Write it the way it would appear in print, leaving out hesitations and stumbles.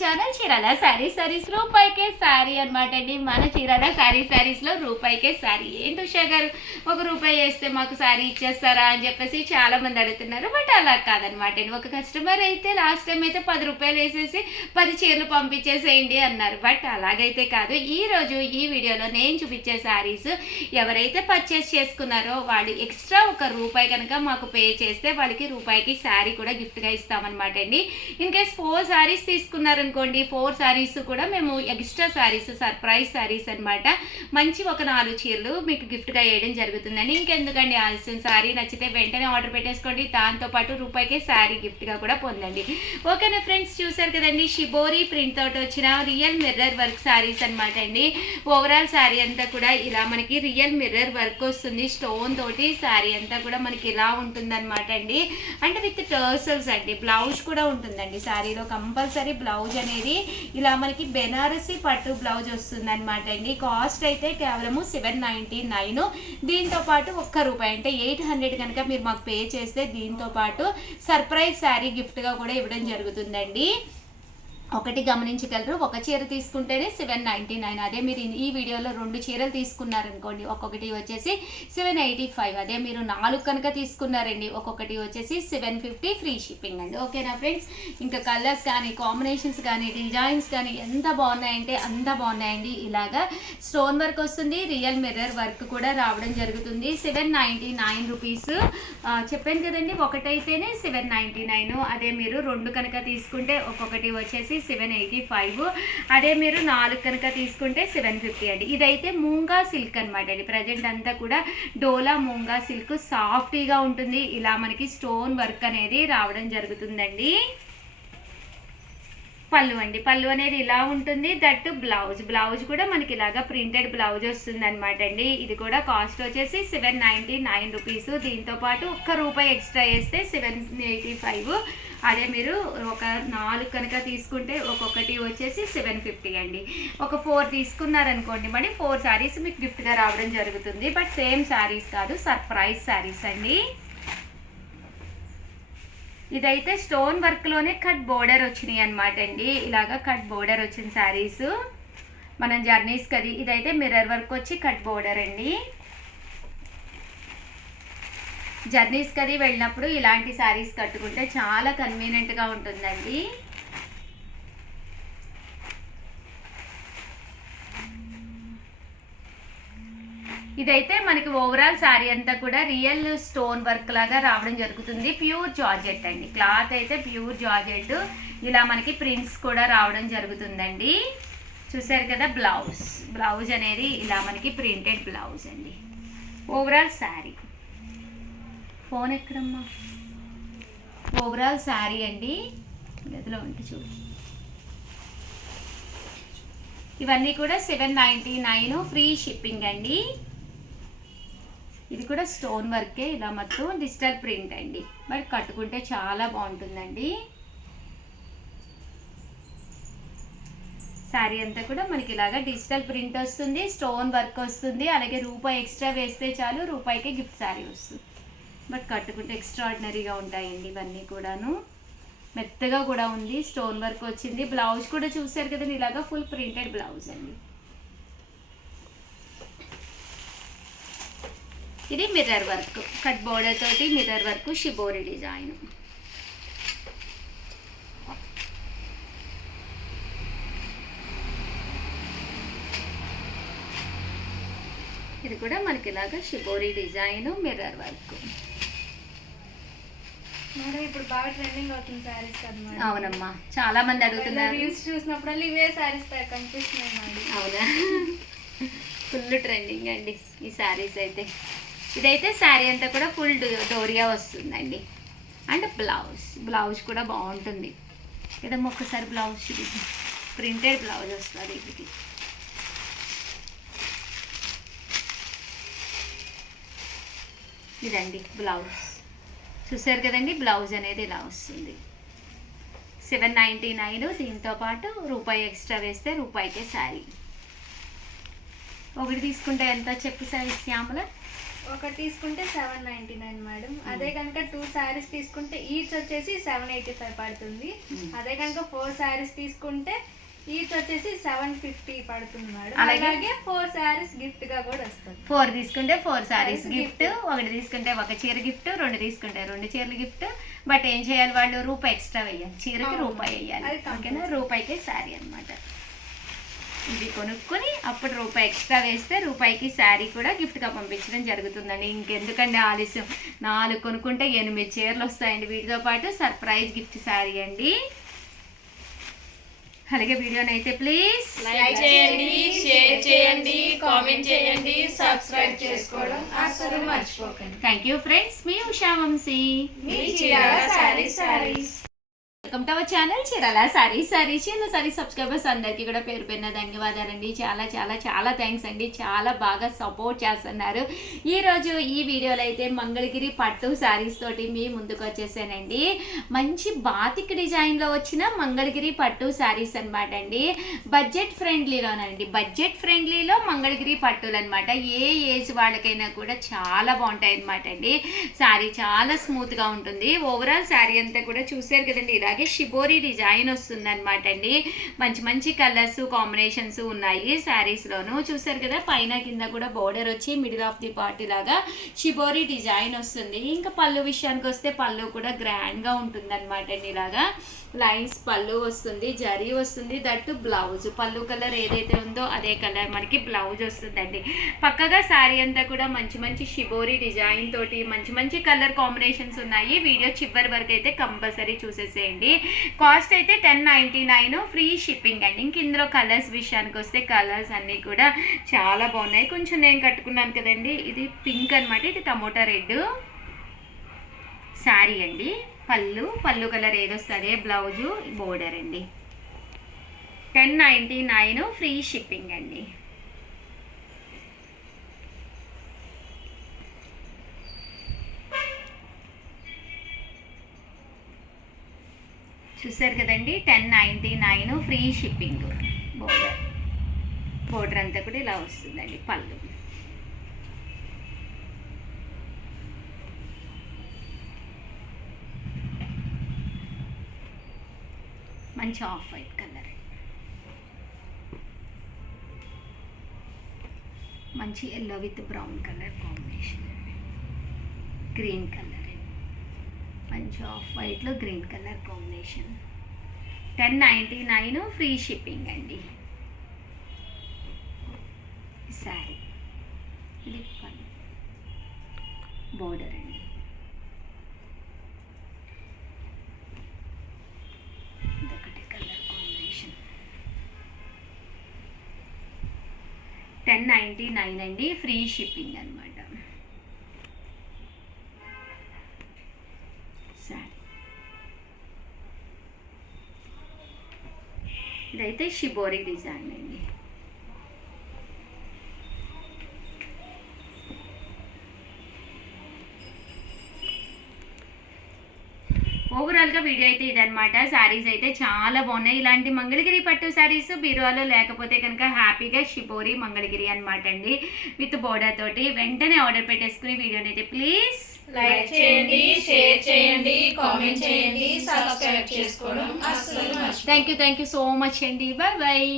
Channel Chirala saris రూపాయికే sorry అనమాట అండి. మన చీరాల సారీస్లో రూపాయికే సారీ. ఏంటి ఉషా గారు ఒక రూపాయి వేస్తే మాకు సారీ ఇచ్చేస్తారా అని చెప్పేసి చాలా మంది అడుగుతున్నారు. బట్ అలా కాదనమాట అండి. ఒక కస్టమర్ అయితే లాస్ట్ టైం అయితే 10 రూపాయలు వేసేసి 10 చీరలు పంపించేసేయండి అన్నారు. బట్ అలాగైతే కాదు. ఈరోజు ఈ వీడియోలో నేను చూపించే సారీస్ ఎవరైతే పర్చేస్ చేసుకున్నారో వాళ్ళు ఎక్స్ట్రా ఒక రూపాయి కనుక మాకు పే చేస్తే వాళ్ళకి రూపాయికి సారీ కూడా గిఫ్ట్గా ఇస్తామన్నమాట అండి. ఇన్ కేస్ 4 సారీస్ తీసుకున్నారనుకోండి, 4 సారీస్ కూడా మేము ఎక్స్ట్రా సారీస్, సర్ప్రైజ్ సారీస్ అనమాట. మంచి ఒక 4 చీరలు మీకు గిఫ్ట్గా వేయడం జరుగుతుందండి. ఇంకెందుకండి ఆలస్యం, సారీ నచ్చితే వెంటనే ఆర్డర్ పెట్టేసుకోండి. దాంతోపాటు రూపాయికే సారీ గిఫ్ట్గా కూడా పొందండి. ఓకేనా ఫ్రెండ్స్, చూసారు కదండి షిబోరి ప్రింట్ తోటి వచ్చిన రియల్ మిర్రర్ వర్క్ సారీస్ అనమాట అండి. ఓవరాల్ సారీ అంతా కూడా ఇలా మనకి రియల్ మిర్రర్ వర్క్ వస్తుంది. స్టోన్ తోటి సారీ అంతా కూడా మనకి ఇలా ఉంటుందన్నమాట అండి. అంటే విత్ టర్సల్స్ అండి. బ్లౌజ్ కూడా ఉంటుందండి సారీలో. కంపల్సరీ బ్లౌజ్ అనేది ఇలా మనకి బెనారసి పట్టు బ్లౌజ్ వస్తుంది అనమాట అండి. కాస్ట్ అయితే కేవలము 799. దీంతో పాటు ₹1 అంటే 800 కనుక మీరు మాకు పే చేస్తే దీంతో పాటు సర్ప్రైజ్ శారీ గిఫ్ట్గా కూడా ఇవ్వడం జరుగుతుందండి. ఒకటి గమనించగలరు, ఒక చీర తీసుకుంటేనే 799. అదే మీరు ఈ వీడియోలో 2 చీరలు తీసుకున్నారనుకోండి, ఒక్కొక్కటి వచ్చేసి 785. అదే మీరు 4 కనుక తీసుకున్నారండి, ఒక్కొక్కటి వచ్చేసి 750 ఫ్రీ షిప్పింగ్ అండి. ఓకేనా ఫ్రెండ్స్, ఇంకా కలర్స్ కానీ, కాంబినేషన్స్ కానీ, డిజైన్స్ కానీ ఎంత బాగున్నాయంటే అంత బాగున్నాయండి. ఇలాగా స్టోన్ వర్క్ వస్తుంది, రియల్ మిర్రర్ వర్క్ కూడా రావడం జరుగుతుంది. 799 రూపీస్ చెప్పాను కదండి. ఒకటైతేనే 799. అదే మీరు 2 కనుక తీసుకుంటే ఒక్కొక్కటి వచ్చేసి 785. అదే మీరు 4 కనుక తీసుకుంటే 750 అండి. ఇదైతే మూంగా సిల్క్ అనమాట అండి. ప్రజెంట్ అంతా కూడా డోలా మూంగా సిల్క్ సాఫ్టీగా ఉంటుంది. ఇలా మనకి స్టోన్ వర్క్ అనేది రావడం జరుగుతుందండి. పళ్ళు అండి, పళ్ళు అనేది ఇలా ఉంటుంది. దట్టు బ్లౌజ్ కూడా మనకి ఇలాగా ప్రింటెడ్ బ్లౌజ్ వస్తుంది అనమాట అండి. ఇది కూడా కాస్ట్ వచ్చేసి 799 రూపీస్. దీంతో పాటు ₹1 ఎక్స్ట్రా వేస్తే 785. అదే మీరు ఒక 4 కనుక తీసుకుంటే ఒక్కొక్కటి వచ్చేసి 750 అండి. ఒక 4 తీసుకున్నారనుకోండి, మరి 4 శారీస్ మీకు గిఫ్ట్గా రావడం జరుగుతుంది. బట్ సేమ్ శారీస్ కాదు, సర్ప్రైజ్ శారీస్ అండి. ఇదైతే స్టోన్ వర్క్లోనే కట్ బోర్డర్ వచ్చినాయి అనమాట అండి. ఇలాగా కట్ బోర్డర్ వచ్చిన శారీస్ మనం జర్నీస్ కది. ఇదైతే మిర్రర్ వర్క్ వచ్చి కట్ బోర్డర్ అండి. జర్నీస్ కది వెళ్ళినప్పుడు ఇలాంటి శారీస్ కట్టుకుంటే చాలా కన్వీనియంట్గా ఉంటుందండి. ఇదైతే మనకి ఓవరాల్ శారీ అంతా కూడా రియల్ స్టోన్ వర్క్ లాగా రావడం జరుగుతుంది. ప్యూర్ జార్జెట్ అండి. క్లాత్ అయితే ప్యూర్ జార్జెట్. ఇలా మనకి ప్రింట్స్ కూడా రావడం జరుగుతుందండి. చూసారు కదా, బ్లౌజ్ అనేది ఇలా మనకి ప్రింటెడ్ బ్లౌజ్ అండి. ఓవరాల్ శారీ, ఫోన్ ఎక్కడమ్మా, ఓవరాల్ శారీ అండి. గదిలో ఉంటే చూడు. ఇవన్నీ కూడా 799 ఫ్రీ షిప్పింగ్ అండి. ఇది కూడా స్టోన్ వర్కే, ఇలా మొత్తం డిజిటల్ ప్రింట్ అండి. మరి కట్టుకుంటే చాలా బాగుంటుందండి. శారీ అంతా కూడా మనకి ఇలాగా డిజిటల్ ప్రింట్ వస్తుంది, స్టోన్ వర్క్ వస్తుంది. అలాగే ₹1 ఎక్స్ట్రా వేస్తే చాలు, ₹1కే గిఫ్ట్ శారీ వస్తుంది. బట్ కట్టుకుంటే ఎక్స్ట్రాడినరీగా ఉంటాయండి. ఇవన్నీ కూడాను మెత్తగా కూడా ఉంది, స్టోన్ వర్క్ వచ్చింది. బ్లౌజ్ కూడా చూసారు కదండి, ఇలాగా ఫుల్ ప్రింటెడ్ బ్లౌజ్ అండి. ఇది మిర్రర్ వర్క్, కట్ బోర్డర్ తోటి మిర్రర్ వర్క్, షిబోరి డిజైన్. ఇది కూడా మనకి ఇలాగా షిబోరి డిజైన్, మిర్రర్ వర్క్. ఇప్పుడు బాగా ట్రెండింగ్ అవుతుంది సారీస్ అన్నమాట. అవునమ్మా, చాలా మంది అడుగుతున్నారు. రీల్స్ చూసినప్పుడు ఇవే సారీస్ కనిపిస్తున్నాయి. అవునా, ఫుల్ ట్రెండింగ్ అండి ఈ శారీస్ అయితే. ఇదైతే శారీ అంతా కూడా ఫుల్ డోరియా వస్తుందండి. అండ్ బ్లౌజ్ కూడా బాగుంటుంది. ఏదమ్మా ఒక్కసారి బ్లౌజ్ చూపించి, ప్రింటెడ్ బ్లౌజ్ వస్తుంది వీటికి. ఇదండి బ్లౌజ్, చూసారు కదండి. బ్లౌజ్ అనేది ఇలా వస్తుంది. 799. దీంతో పాటు ₹1 ఎక్స్ట్రా వేస్తే ₹1కే శారీ. ఒకటి తీసుకుంటే ఎంత చెప్పు సార్ శ్యామల? ఒకటి తీసుకుంటే 799 మేడం. అదే కనుక 2 శారీస్ తీసుకుంటే ఈచ్ వచ్చేసి 785 పడుతుంది. అదే కనుక 4 శారీస్ తీసుకుంటే ఈచ్ వచ్చేసి 750 పడుతుంది మేడం. అలాగే 4 శారీస్ గిఫ్ట్ గా కూడా వస్తుంది. 4 తీసుకుంటే 4 శారీస్ గిఫ్ట్, ఒకటి తీసుకుంటే ఒక చీర గిఫ్ట్, 2 తీసుకుంటే 2 చీరలు గిఫ్ట్. బట్ ఏం చేయాలి, వాళ్ళు రూపాయి ఎక్స్ట్రా వేయాలి, చీరకి రూపాయి వేయాలి. ఓకేనా, రూపాయికే శారీ అనమాట. ఇది కొనుక్కొని అప్పుడు రూపాయి ఎక్స్ట్రా వేస్తే రూపాయికి శారీ కూడా గిఫ్ట్గా పంపించడం జరుగుతుందండి. ఇంకెందుకండి ఆలస్యం, 4 కొనుక్కుంటే 8 చీరలు వస్తాయండి. వీటితో పాటు సర్ప్రైజ్ గిఫ్ట్ శారీ అండి. అలాగే వీడియోని అయితే ప్లీజ్ లైక్ చేయండి, షేర్ చేయండి, కామెంట్ చేయండి, సబ్స్క్రైబ్ చేసుకోవడం అస్సలు మర్చిపోకండి. థ్యాంక్ యూ ఫ్రెండ్స్, మీ ఉషా వంశీ, మీ Chirala sarees. Welcome to our channel Chirala sarees. చిన్న సారీ సబ్స్క్రైబర్స్ అందరికీ కూడా పేరు పేరున ధన్యవాదాలండి. చాలా చాలా చాలా థ్యాంక్స్ అండి, చాలా బాగా సపోర్ట్ చేస్తున్నారు. ఈరోజు ఈ వీడియోలో అయితే మంగళగిరి పట్టు శారీస్ తోటి మీ ముందుకు వచ్చేసానండి. మంచి బాతిక్ డిజైన్లో వచ్చిన మంగళగిరి పట్టు శారీస్ అనమాట అండి. బడ్జెట్ ఫ్రెండ్లీలోనండి, బడ్జెట్ ఫ్రెండ్లీలో మంగళగిరి పట్టులు అనమాట. ఏ ఏజ్ వాళ్ళకైనా కూడా చాలా బాగుంటాయి అనమాట అండి. శారీ చాలా స్మూత్గా ఉంటుంది. ఓవరాల్ శారీ అంతా కూడా చూసారు కదండి, ఇలాగే షిబోరి డిజైన్ వస్తుంది అనమాట అండి. మంచి మంచి కలర్స్ కాంబినేషన్స్ ఉన్నాయి శారీస్లోను. చూసారు కదా, పైన కింద కూడా బోర్డర్ వచ్చి మిడిల్ ఆఫ్ ది పార్ట్ లాగా షిబోరి డిజైన్ వస్తుంది. ఇంకా పళ్ళు విషయానికి వస్తే పళ్ళు కూడా గ్రాండ్గా ఉంటుంది అనమాట అండి. ఇలాగా లైన్స్ పళ్ళు వస్తుంది, జరీ వస్తుంది, దట్టు బ్లౌజ్ పళ్ళు కలర్ ఏదైతే ఉందో అదే కలర్ మనకి బ్లౌజ్ వస్తుందండి. పక్కగా శారీ అంతా కూడా మంచి మంచి షిబోరి డిజైన్ తోటి మంచి మంచి కలర్ కాంబినేషన్స్ ఉన్నాయి. వీడియో చివరి వరకు అయితే కంపల్సరీ చూసేసేయండి. కాస్ట్ అయితే 1099, ఫ్రీ షిప్పింగ్ అండి. ఇంక ఇందులో కలర్స్ విషయానికి వస్తే కలర్స్ అన్నీ కూడా చాలా బాగున్నాయి. కొంచెం నేను కట్టుకున్నాను కదండి, ఇది పింక్ అనమాట, ఇది టమోటా రెడ్ శారీ అండి. పళ్ళు కలర్ ఏదొస్తుంది, బ్లౌజు, బోర్డర్ అండి. 1099, ఫ్రీ షిప్పింగ్ అండి. చూసారు కదండి, 1099, ఫ్రీ షిప్పింగ్. బోర్డర్ అంతా కూడా ఇలా వస్తుందండి. పళ్ళు మంచి ఆఫ్ వైట్ కలర్, మంచి yellow with brown colour combination, green colour, మంచి ఆఫ్ వైట్లో green colour combination. 1099, free shipping అండి. శారీ ఇది బోర్డర్ అండి. ఇదొకటి కలర్ కాంబినేషన్. 1099 అండి, ఫ్రీ షిప్పింగ్ అనమాట. శారీ ఇదైతే షిబోరి డిజైన్ అండి. ఓవరాల్గా వీడియో అయితే ఇదనమాట. శారీస్ అయితే చాలా బాగున్నాయి. ఇలాంటి మంగళగిరి పట్టు శారీస్ బీరువాలో లేకపోతే కనుక హ్యాపీగా షిబోరి మంగళగిరి అనమాట అండి, విత్ బోర్డర్ తోటి. వెంటనే ఆర్డర్ పెట్టేసుకుని వీడియోని అయితే ప్లీజ్ లైక్ చేయండి, షేర్ చేయండి, కామెంట్ చేయండి, సబ్స్క్రైబ్ చేసుకోవడం అస్సలు మర్చిపోకండి. థ్యాంక్ యూ సో మచ్ అండి. Bye bye.